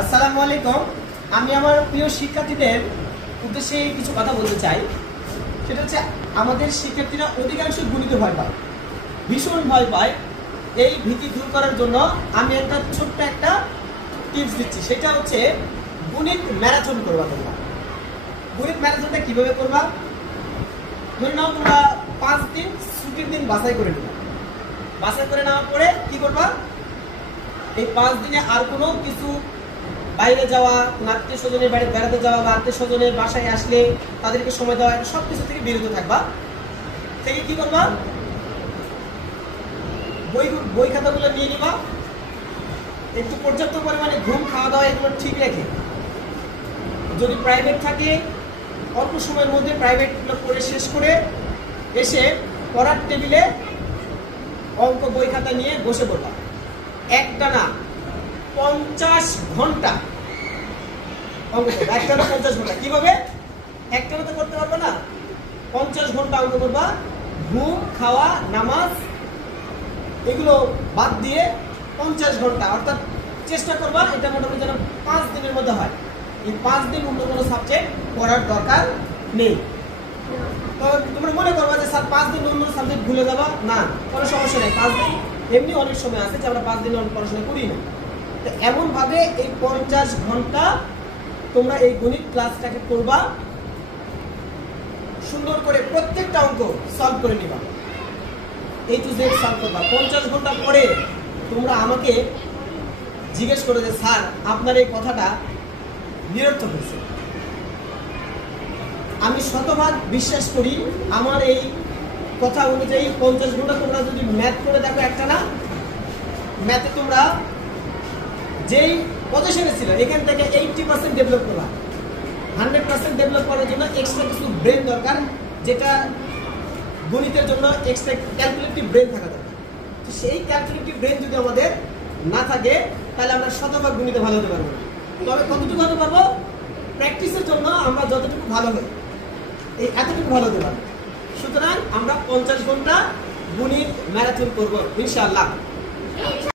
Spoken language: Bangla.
আসসালামু আলাইকুম। আমি আমার প্রিয় শিক্ষার্থীদের উদ্দেশ্যে কিছু কথা বলতে চাই। সেটা হচ্ছে আমাদের শিক্ষার্থীরা অধিকাংশ গণিতে ভয় পায়, ভীষণ ভয় পায়। এই ভীতি দূর করার জন্য আমি একটা ছোট্ট একটা টিপস দিচ্ছি। সেটা হচ্ছে গণিত ম্যারাথন করবা। তোমরা গণিত ম্যারাথনটা কিভাবে করবা? ধরে নাও তোমরা 5 দিন ছুটির দিন বাছাই করে নেবা। বাছাই করে নেওয়ার পরে কি করবা? এই 5 দিনে আর কোনো কিছু বাইরে যাওয়া, আত্মীয় স্বজনের বাড়ি বেড়াতে যাওয়া বা আত্মীয় স্বজনের বাসায় আসলে তাদেরকে সময় দেওয়া, সব কিছু থেকে বিরত থাকবা। থেকে কি করবা? বই খাতাগুলো নিয়ে নিবা। একটু পর্যাপ্ত পরিমাণে ঘুম, খাওয়া দাওয়া এগুলো ঠিক রেখে, যদি প্রাইভেট থাকে অল্প সময়ের মধ্যে প্রাইভেটগুলো পড়ে শেষ করে এসে পড়ার টেবিলে অঙ্ক বই খাতা নিয়ে বসে পড়বা। একটানা 50 ঘন্টা অঙ্ক করবা। একটানা 50 ঘন্টা। কিভাবে? একটানা তো করতে পারবে না, 50 ঘন্টা অঙ্ক করবা। ঘুম, খাওয়া, নামাজ এগুলো বাদ দিয়ে 50 ঘন্টা, অর্থাৎ চেষ্টা করবা এটা মোটামুটি যেন 5 দিনের মধ্যে হয়। এই 5 দিন অন্য কোনো সাবজেক্ট পড়ার দরকার নেই। তো তোমরা মনে করবা যে স্যার 5 দিন অন্য সাবজেক্ট ভুলে যাবা, না, কোনো সমস্যা নেই। 5 দিন এমনি অনেক সময় আছে যে আমরা 5 দিন পড়াশোনা করি না। তো এমন ভাবে এই 50 ঘন্টা তোমরা এই গণিত ক্লাসটাকে করবা। সুন্দর করে প্রত্যেকটা অঙ্ক সলভ করে নিবা, A to Z সলভ করবা। 50 ঘন্টা পরে তোমরা আমাকে জিজ্ঞেস করো যে স্যার আপনার এই কথাটা নিরর্থক হয়েছে। আমি শতভাগ বিশ্বাস করি আমার এই কথা অনুযায়ী 50 ঘন্টা তোমরা যদি ম্যাথ করে দেখো, একটা না ম্যাথে তোমরা যেই পজিশনে ছিল এখান থেকে 80% ডেভেলপ করবা। 100% ডেভেলপ করার জন্য এক্সট্রা কিছু ব্রেন দরকার, যেটা গণিতের জন্য এক্সট্রা ক্যালকুলেটিভ ব্রেন থাকা দরকার। তো সেই ক্যালকুলেটিভ ব্রেন যদি আমাদের না থাকে তাহলে আমরা শতভাগ গণিতে ভালো হতে পারবো না। তবে কতটুকু হতে পারবো? প্র্যাকটিসের জন্য আমরা যতটুকু ভালো হই এই এতটুকু ভালো হতে পারবো। সুতরাং আমরা 50 ঘন্টা গণিত ম্যারাথন করবো ইনশাআল্লাহ।